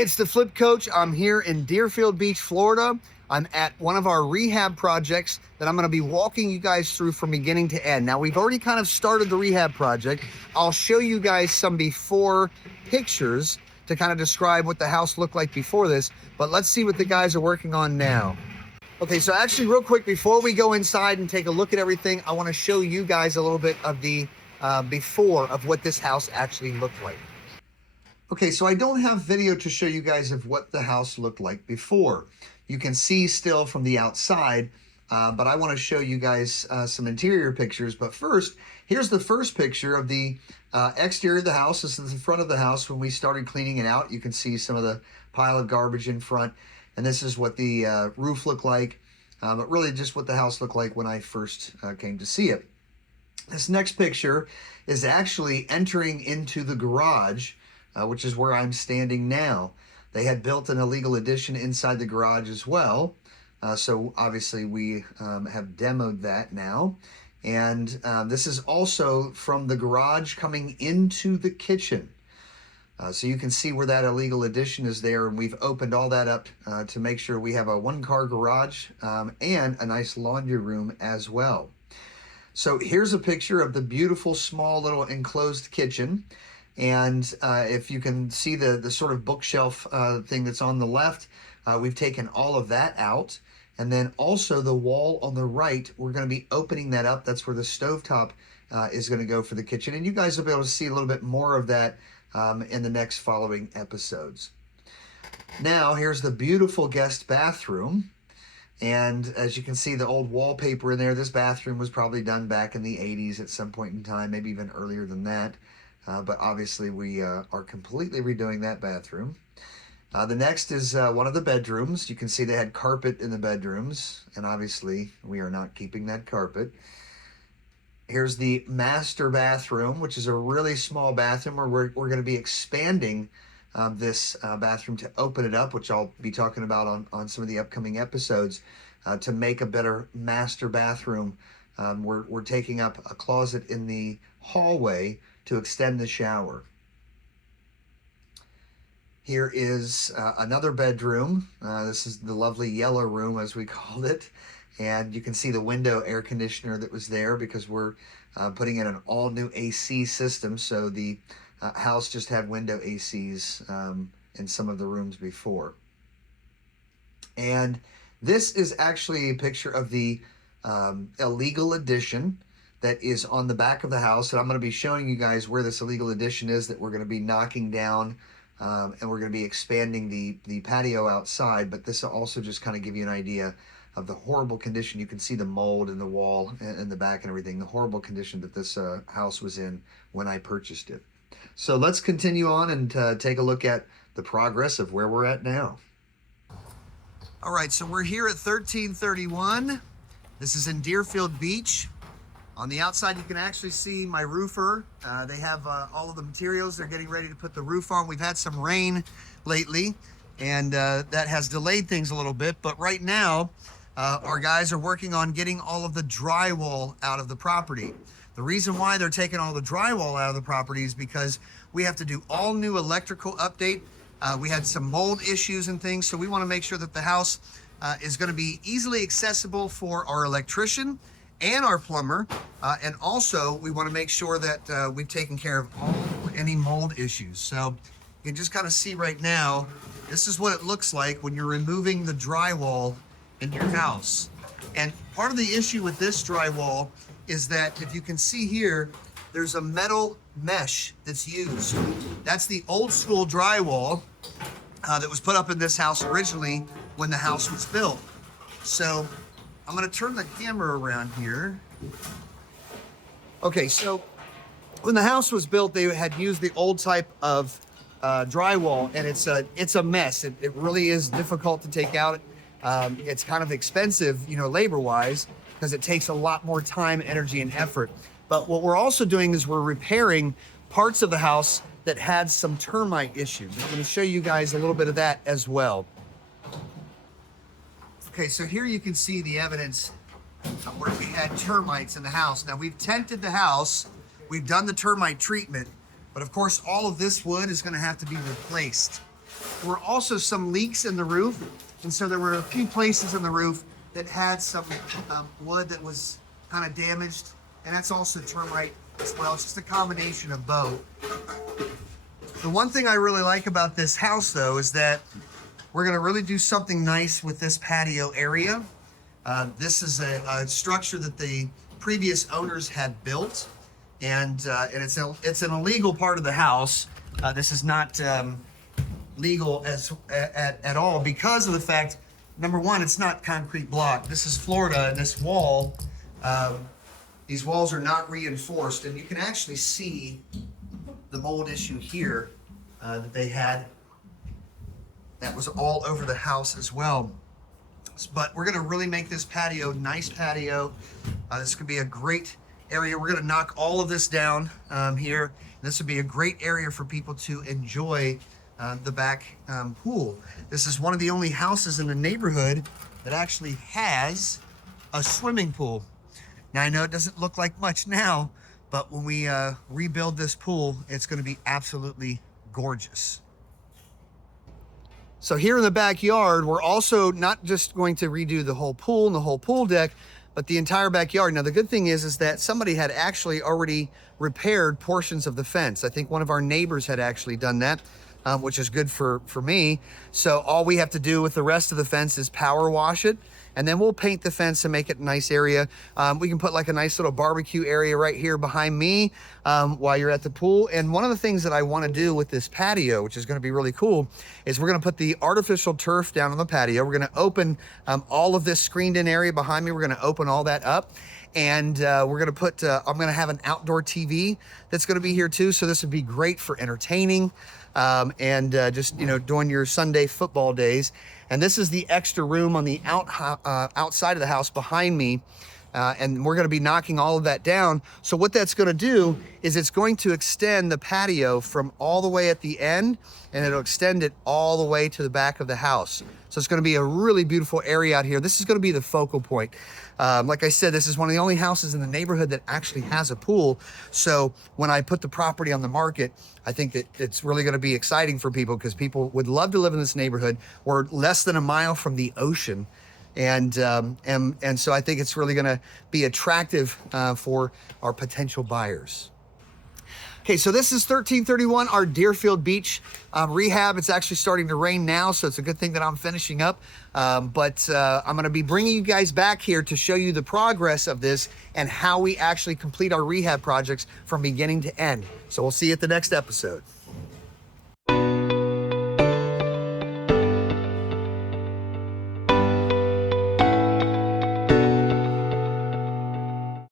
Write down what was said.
Hey, it's the Flip Coach. I'm here in Deerfield Beach, Florida. I'm at one of our rehab projects that I'm going to be walking you guys through from beginning to end. Now, we've already kind of started the rehab project. I'll show you guys some before pictures to kind of describe what the house looked like before this, but let's see what the guys are working on now. Okay, so actually real quick, before we go inside and take a look at everything, I want to show you guys a little bit of the before of what this house actually looked like. Okay, so I don't have video to show you guys of what the house looked like before. You can see still from the outside, but I want to show you guys some interior pictures. But first, here's the first picture of the exterior of the house. This is the front of the house when we started cleaning it out. You can see some of the pile of garbage in front. And this is what the roof looked like, but really just what the house looked like when I first came to see it. This next picture is actually entering into the garage, which is where I'm standing now. They had built an illegal addition inside the garage as well. So obviously we have demoed that now. And this is also from the garage coming into the kitchen. So you can see where that illegal addition is there, and we've opened all that up to make sure we have a one-car garage and a nice laundry room as well. So here's a picture of the beautiful small little enclosed kitchen. And if you can see the sort of bookshelf thing that's on the left, we've taken all of that out. And then also the wall on the right, we're going to be opening that up. That's where the stovetop is going to go for the kitchen. And you guys will be able to see a little bit more of that in the next following episodes. Now, here's the beautiful guest bathroom. And as you can see, the old wallpaper in there, this bathroom was probably done back in the 80s at some point in time, maybe even earlier than that. But obviously we are completely redoing that bathroom. The next is one of the bedrooms. You can see they had carpet in the bedrooms, and obviously we are not keeping that carpet. Here's the master bathroom, which is a really small bathroom where we're going to be expanding this bathroom to open it up, which I'll be talking about on some of the upcoming episodes, to make a better master bathroom. We're taking up a closet in the hallway to extend the shower. Here is another bedroom. This is the lovely yellow room, as we called it. And you can see the window air conditioner that was there because we're putting in an all-new AC system. So the house just had window ACs in some of the rooms before. And this is actually a picture of the illegal addition that is on the back of the house. And I'm going to be showing you guys where this illegal addition is that we're going to be knocking down, and we're going to be expanding the patio outside. But this will also just kind of give you an idea of the horrible condition. You can see the mold in the wall and the back and everything, the horrible condition that this house was in when I purchased it. So let's continue on and take a look at the progress of where we're at now. All right, so we're here at 1331. This is in Deerfield Beach. On the outside, you can actually see my roofer. They have all of the materials. They're getting ready to put the roof on. We've had some rain lately, and that has delayed things a little bit. But right now, our guys are working on getting all of the drywall out of the property. The reason why they're taking all the drywall out of the property is because we have to do all new electrical update. We had some mold issues and things, so we want to make sure that the house is going to be easily accessible for our electrician and our plumber, and also we want to make sure that we've taken care of any mold issues. So you can just kind of see right now, this is what it looks like when you're removing the drywall in your house. And part of the issue with this drywall is that if you can see here, there's a metal mesh that's used. That's the old school drywall that was put up in this house originally when the house was built. So I'm going to turn the camera around here. Okay, so when the house was built, they had used the old type of drywall, and it's a mess. It really is difficult to take out. It's kind of expensive, labor-wise, because it takes a lot more time, energy, and effort. But what we're also doing is we're repairing parts of the house that had some termite issues. I'm going to show you guys a little bit of that as well. Okay, so here you can see the evidence of where we had termites in the house. Now, we've tented the house, we've done the termite treatment, but of course all of this wood is going to have to be replaced. were also some leaks in the roof. And so there were a few places in the roof that had some wood that was kind of damaged. And that's also termite as well. It's just a combination of both. The one thing I really like about this house, though, is that we're going to really do something nice with this patio area. This is a structure that the previous owners had built, and it's an illegal part of the house. This is not legal at all because of the fact, number one, it's not concrete block. This is Florida, and this wall, these walls are not reinforced, and you can actually see the mold issue here that they had. That was all over the house as well. But we're gonna really make this patio, nice patio. This could be a great area. We're gonna knock all of this down here. This would be a great area for people to enjoy the back pool. This is one of the only houses in the neighborhood that actually has a swimming pool. Now, I know it doesn't look like much now, but when we rebuild this pool, it's gonna be absolutely gorgeous. So here in the backyard, we're also not just going to redo the whole pool and the whole pool deck, but the entire backyard. Now, the good thing is that somebody had actually already repaired portions of the fence. I think one of our neighbors had actually done that, which is good for me. So all we have to do with the rest of the fence is power wash it, and then we'll paint the fence and make it a nice area. We can put like a nice little barbecue area right here behind me while you're at the pool. And one of the things that I want to do with this patio, which is going to be really cool, is we're going to put the artificial turf down on the patio. We're going to open all of this screened in area behind me. We're going to open all that up. And we're going to put, I'm going to have an outdoor TV that's going to be here too. So this would be great for entertaining and just, you know, during your Sunday football days. And this is the extra room on the outside of the house behind me. And we're going to be knocking all of that down. So what that's going to do is it's going to extend the patio from all the way at the end, and it'll extend it all the way to the back of the house. So it's going to be a really beautiful area out here. This is going to be the focal point. Like I said, this is one of the only houses in the neighborhood that actually has a pool. So when I put the property on the market, I think that it's really going to be exciting for people because people would love to live in this neighborhood. We're less than a mile from the ocean. And so I think it's really going to be attractive for our potential buyers. Okay, so this is 1331, our Deerfield Beach rehab. It's actually starting to rain now, so it's a good thing that I'm finishing up. But I'm going to be bringing you guys back here to show you the progress of this and how we actually complete our rehab projects from beginning to end. So we'll see you at the next episode.